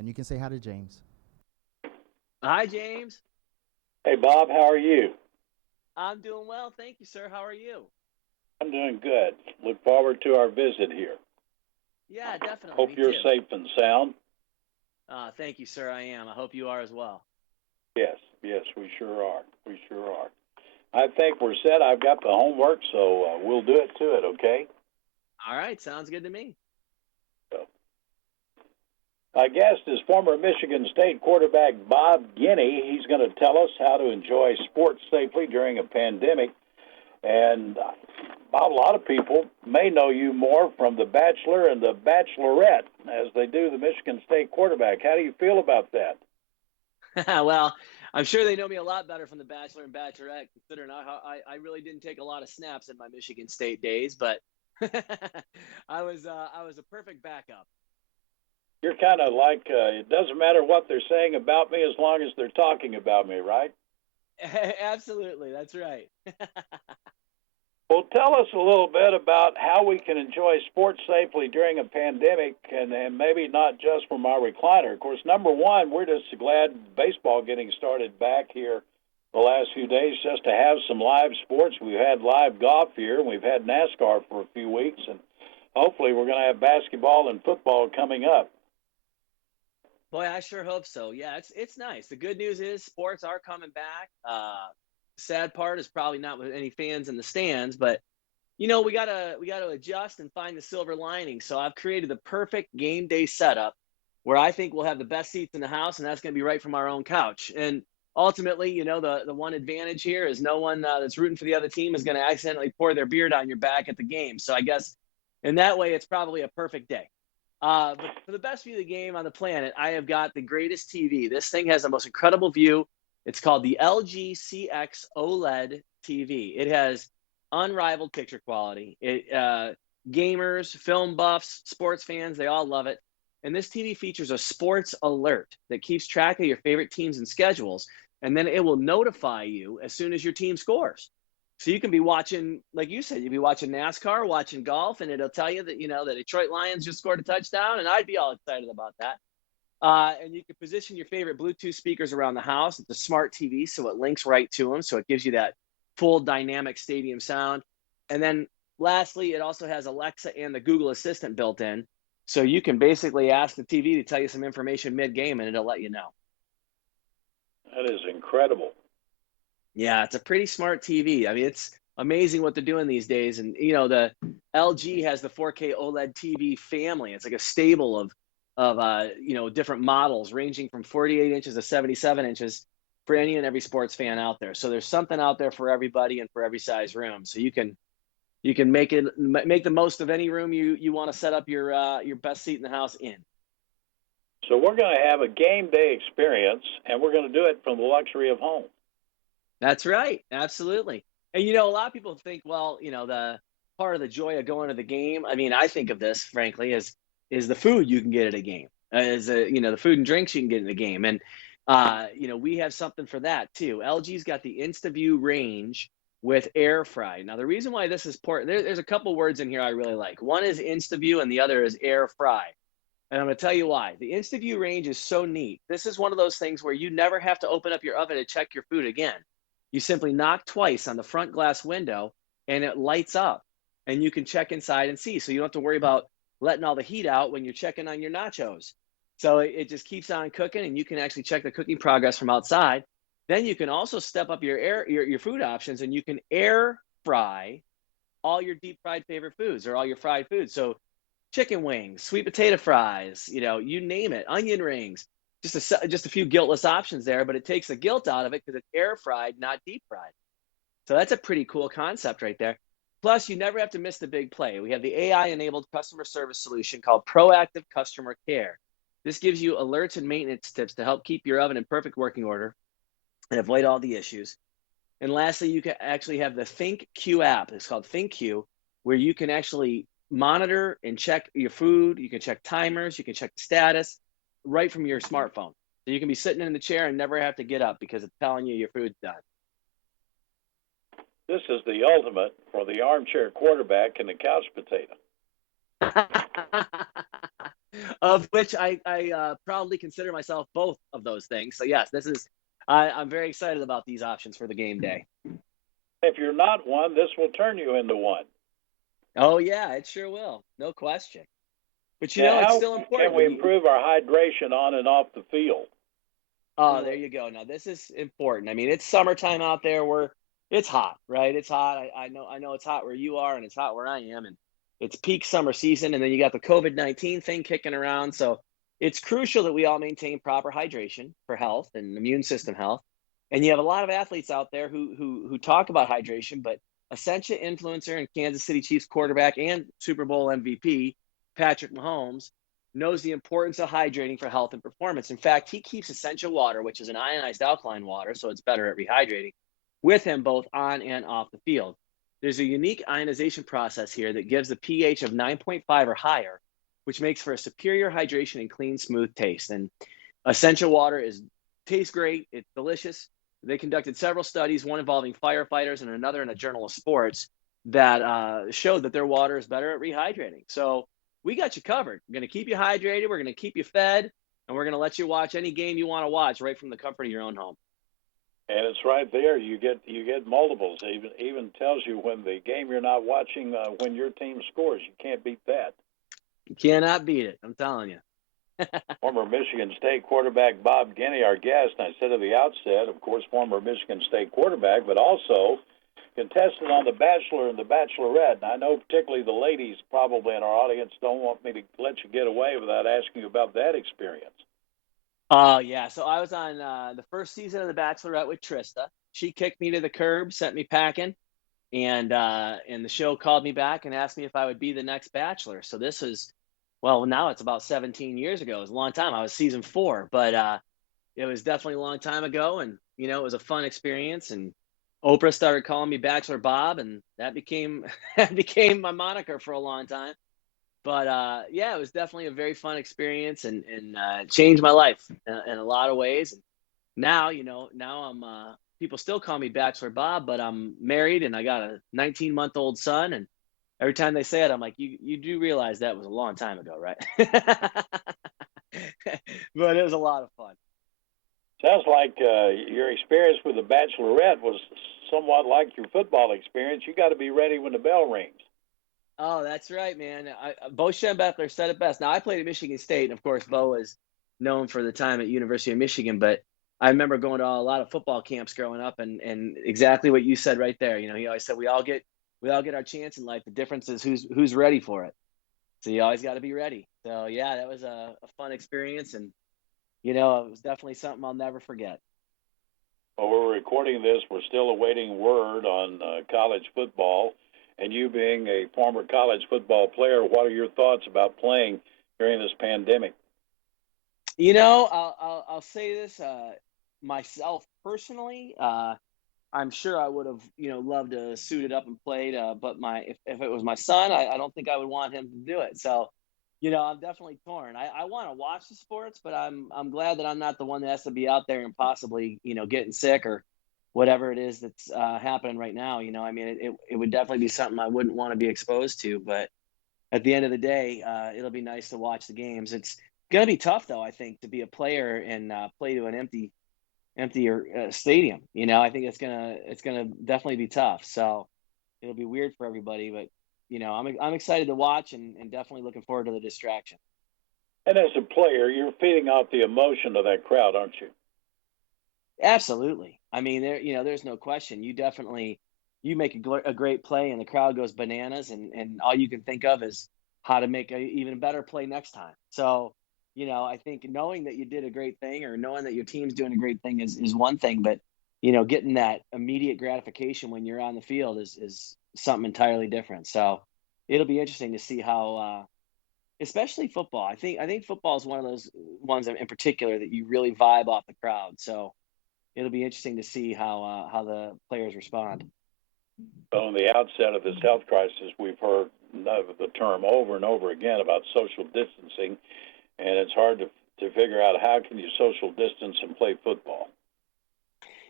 And you can say hi to James. Hi, James. Hey, Bob, how are you? I'm doing well. Thank you, sir. How are you? I'm doing good. Look forward to our visit here. Yeah, definitely. Hope Me you're too. safe and sound. Thank you, sir. I am. I hope you are as well. Yes, yes, we sure are. We sure are. I think we're set. I've got the homework, so we'll do it to it, okay? All right. Sounds good to me. So, my guest is former Michigan State quarterback Bob Guiney. He's going to tell us how to enjoy sports safely during a pandemic. And Bob, a lot of people may know you more from The Bachelor and The Bachelorette as they do the Michigan State quarterback. How do you feel about that? Well, I'm sure they know me a lot better from The Bachelor and Bachelorette, considering I really didn't take a lot of snaps in my Michigan State days, but I was a perfect backup. You're kind of like, it doesn't matter what they're saying about me as long as they're talking about me, right? Absolutely. That's right. Well, tell us a little bit about how we can enjoy sports safely during a pandemic and maybe not just from our recliner. Of course, number one, we're just glad baseball getting started back here the last few days just to have some live sports. We've had live golf here, and we've had NASCAR for a few weeks, and hopefully we're going to have basketball and football coming up. Boy, I sure hope so. Yeah, it's nice. The good news is sports are coming back. Sad part is probably not with any fans in the stands, but we gotta adjust and find the silver lining. So I've created the perfect game day setup where I think we'll have the best seats in the house, and that's going to be right from our own couch. And ultimately, the one advantage here is no one that's rooting for the other team is going to accidentally pour their beer down your back at the game. So I guess in that way, it's probably a perfect day. But for the best view of the game on the planet, I have got the greatest TV. This thing has the most incredible view. It's called the LG CX OLED TV. It has unrivaled picture quality. Gamers, film buffs, sports fans, they all love it. And this TV features a sports alert that keeps track of your favorite teams and schedules, and then it will notify you as soon as your team scores. So you can be watching, like you said, you'd be watching NASCAR, watching golf, and it'll tell you that the Detroit Lions just scored a touchdown, and I'd be all excited about that. And you can position your favorite Bluetooth speakers around the house. It's a smart TV, so it links right to them, so it gives you that full dynamic stadium sound. And then lastly, it also has Alexa and the Google Assistant built in, so you can basically ask the TV to tell you some information mid-game, and it'll let you know. That is incredible. Yeah, it's a pretty smart TV. I mean, it's amazing what they're doing these days. And the LG has the 4K OLED TV family. It's like a stable of different models ranging from 48 inches to 77 inches for any and every sports fan out there. So there's something out there for everybody and for every size room. So you can make the most of any room you want to set up your best seat in the house in. So we're going to have a game day experience, and we're going to do it from the luxury of home. That's right. Absolutely. And a lot of people think, well, the part of the joy of going to the game. I mean, I think of this, frankly, as is the food you can get at a game, as the food and drinks you can get in a game, and we have something for that too. LG's got the InstaView range with air fry. Now, the reason why this is important, there's a couple words in here I really like. One is InstaView, and the other is air fry. And I'm going to tell you why. The InstaView range is so neat. This is one of those things where you never have to open up your oven to check your food again. You simply knock twice on the front glass window and it lights up and you can check inside and see. So you don't have to worry about letting all the heat out when you're checking on your nachos. So it just keeps on cooking and you can actually check the cooking progress from outside. Then you can also step up your food options and you can air fry all your deep fried favorite foods or all your fried foods. So chicken wings, sweet potato fries, you name it, onion rings. Just a few guiltless options there, but it takes the guilt out of it because it's air fried, not deep fried. So that's a pretty cool concept right there. Plus, you never have to miss the big play. We have the AI-enabled customer service solution called Proactive Customer Care. This gives you alerts and maintenance tips to help keep your oven in perfect working order and avoid all the issues. And lastly, you can actually have the ThinkQ app. It's called ThinkQ, where you can actually monitor and check your food. You can check timers. You can check the status right from your smartphone. So you can be sitting in the chair and never have to get up because it's telling you your food's done. This is the ultimate for the armchair quarterback and the couch potato. of which I proudly consider myself both of those things. So yes, I'm very excited about these options for the game day. If you're not one, this will turn you into one. Oh yeah, it sure will, no question. But Now, it's how still can important. we improve our hydration on and off the field? Oh, there you go. Now this is important. I mean, it's summertime out there where it's hot, right? It's hot. I know it's hot where you are and it's hot where I am. And it's peak summer season. And then you got the COVID-19 thing kicking around. So it's crucial that we all maintain proper hydration for health and immune system health. And you have a lot of athletes out there who talk about hydration, but Essentia influencer and Kansas City Chiefs quarterback and Super Bowl MVP, Patrick Mahomes, knows the importance of hydrating for health and performance. In fact, he keeps essential water, which is an ionized alkaline water, so it's better at rehydrating, with him both on and off the field. There's a unique ionization process here that gives a pH of 9.5 or higher, which makes for a superior hydration and clean, smooth taste. And essential water tastes great, it's delicious. They conducted several studies, one involving firefighters and another in a journal of sports, that showed that their water is better at rehydrating. So we got you covered. We're going to keep you hydrated. We're going to keep you fed, and we're going to let you watch any game you want to watch right from the comfort of your own home. And it's right there. You get multiples. Even tells you when the game you're not watching when your team scores. You can't beat that. You cannot beat it. I'm telling you. Former Michigan State quarterback Bob Guiney, our guest. And I said at the outset, of course, former Michigan State quarterback, but also contestant on The Bachelor and The Bachelorette. And I know particularly the ladies probably in our audience don't want me to let you get away without asking you about that experience. Oh, yeah. So I was on the first season of The Bachelorette with Trista. She kicked me to the curb, sent me packing, and the show called me back and asked me if I would be the next Bachelor. So this was, well, now it's about 17 years ago. It was a long time. I was season 4, but it was definitely a long time ago, and it was a fun experience. And Oprah started calling me Bachelor Bob, and that became that became my moniker for a long time. But yeah, it was definitely a very fun experience, and changed my life in a lot of ways. And now, now I'm people still call me Bachelor Bob, but I'm married and I got a 19-month-old son. And every time they say it, I'm like, you do realize that was a long time ago, right? But it was a lot of fun. Sounds like your experience with The Bachelorette was somewhat like your football experience. You got to be ready when the bell rings. Oh, that's right, man. Bo Schembechler said it best. Now, I played at Michigan State, and of course, Bo is known for the time at University of Michigan. But I remember going to a lot of football camps growing up, and exactly what you said right there. He always said we all get our chance in life. The difference is who's ready for it. So you always got to be ready. So yeah, that was a fun experience, and it was definitely something I'll never forget. Well, we're recording this. We're still awaiting word on college football. And you being a former college football player, what are your thoughts about playing during this pandemic? I'll say this myself personally. I'm sure I would have, loved to suit it up and played. But if it was my son, I don't think I would want him to do it. So, I'm definitely torn. I want to watch the sports, but I'm glad that I'm not the one that has to be out there and possibly, getting sick or whatever it is that's happening right now. I mean, it would definitely be something I wouldn't want to be exposed to. But at the end of the day, it'll be nice to watch the games. It's gonna be tough though, I think, to be a player and play to an emptier stadium. I think it's gonna definitely be tough. So it'll be weird for everybody, but I'm excited to watch and definitely looking forward to the distraction. And as a player, you're feeding off the emotion of that crowd, aren't you? Absolutely. I mean, there's no question. You make a great play, and the crowd goes bananas, and all you can think of is how to make a even better play next time. So, I think knowing that you did a great thing or knowing that your team's doing a great thing is one thing, but getting that immediate gratification when you're on the field is something entirely different. So, it'll be interesting to see how, especially football. I think football is one of those ones in particular that you really vibe off the crowd. So it'll be interesting to see how the players respond. But on the outset of this health crisis, we've heard the term over and over again about social distancing, and it's hard to figure out how can you social distance and play football.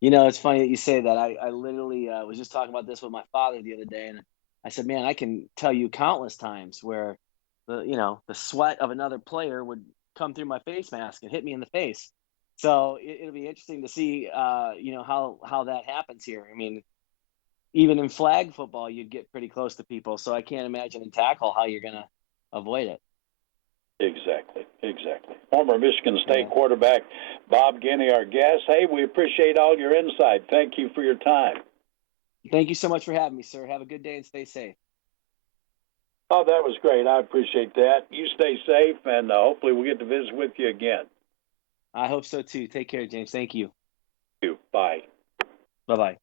It's funny that you say that. I literally was just talking about this with my father the other day, and I said, "Man, I can tell you countless times where the sweat of another player would come through my face mask and hit me in the face. So it'll be interesting to see, how that happens here. I mean, even in flag football, you'd get pretty close to people. So I can't imagine in tackle how you're going to avoid it. Exactly, exactly. Former Michigan State Yeah. quarterback Bob Guiney, our guest. Hey, we appreciate all your insight. Thank you for your time. Thank you so much for having me, sir. Have a good day and stay safe. Oh, that was great. I appreciate that. You stay safe, and hopefully we'll get to visit with you again. I hope so too. Take care, James. Thank you. Bye. Bye bye.